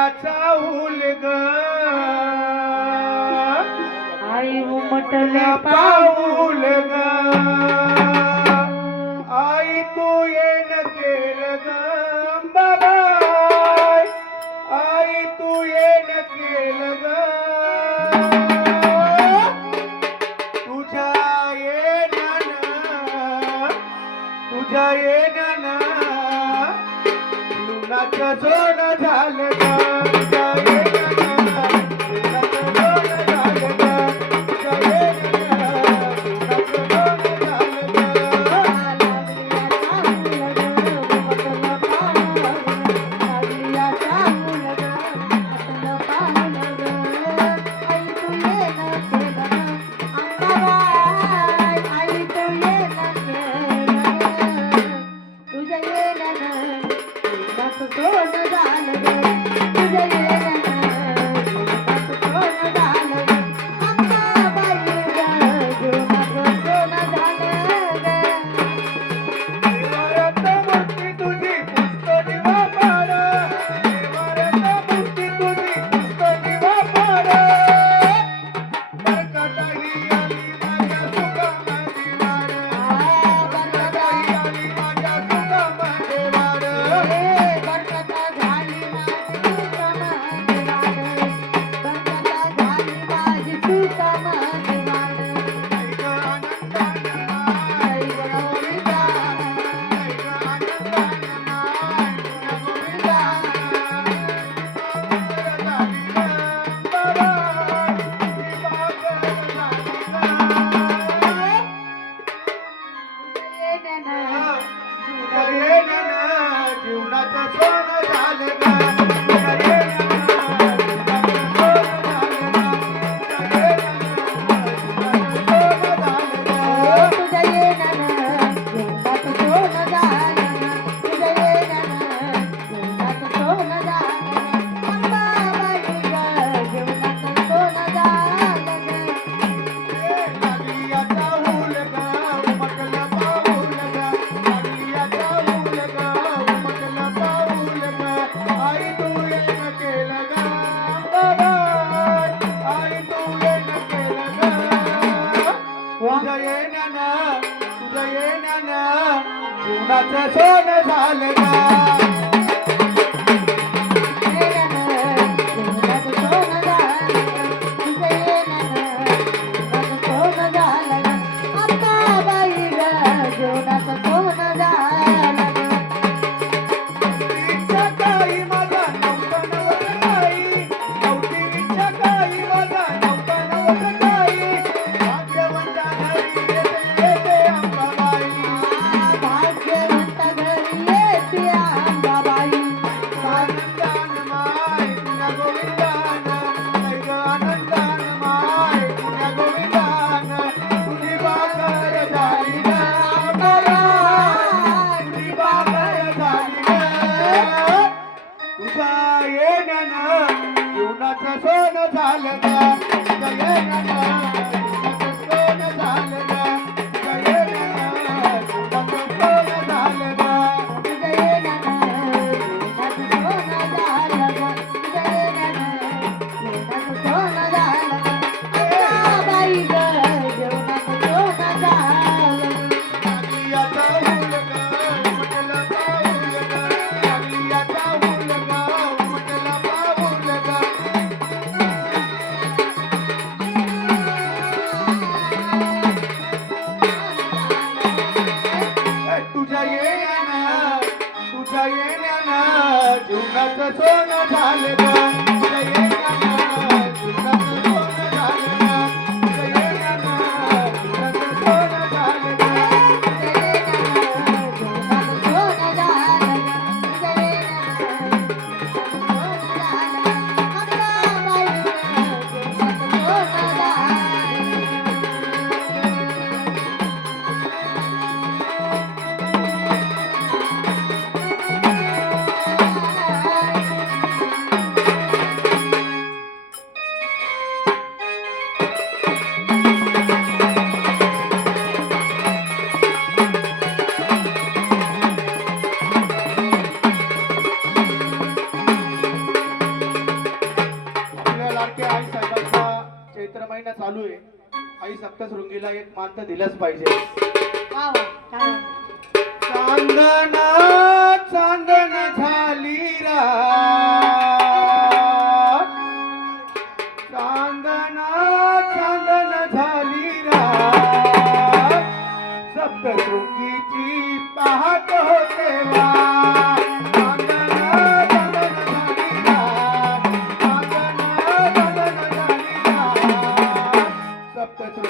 सोन्याचा उलग. आई उमटल्या पाऊल ग जयेना गुणाचं सोन झालं ना तुझा येण्यानं जीवनाचं सोनं झालं का चालू आहे. आई सप्तशृंगीला एक मात्र तर दिलंच पाहिजे. चांदना चांदना झाली रा. 확보했도록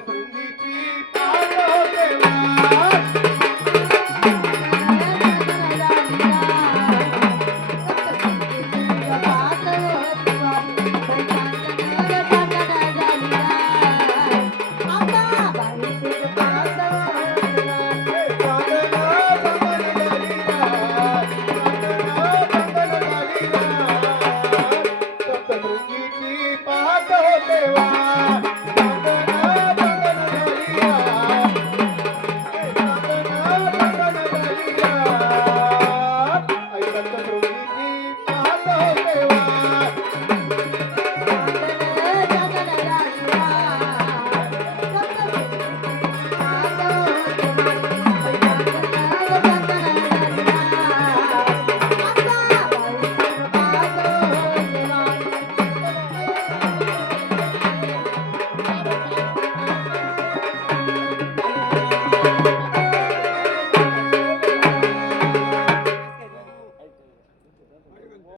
கொண்டே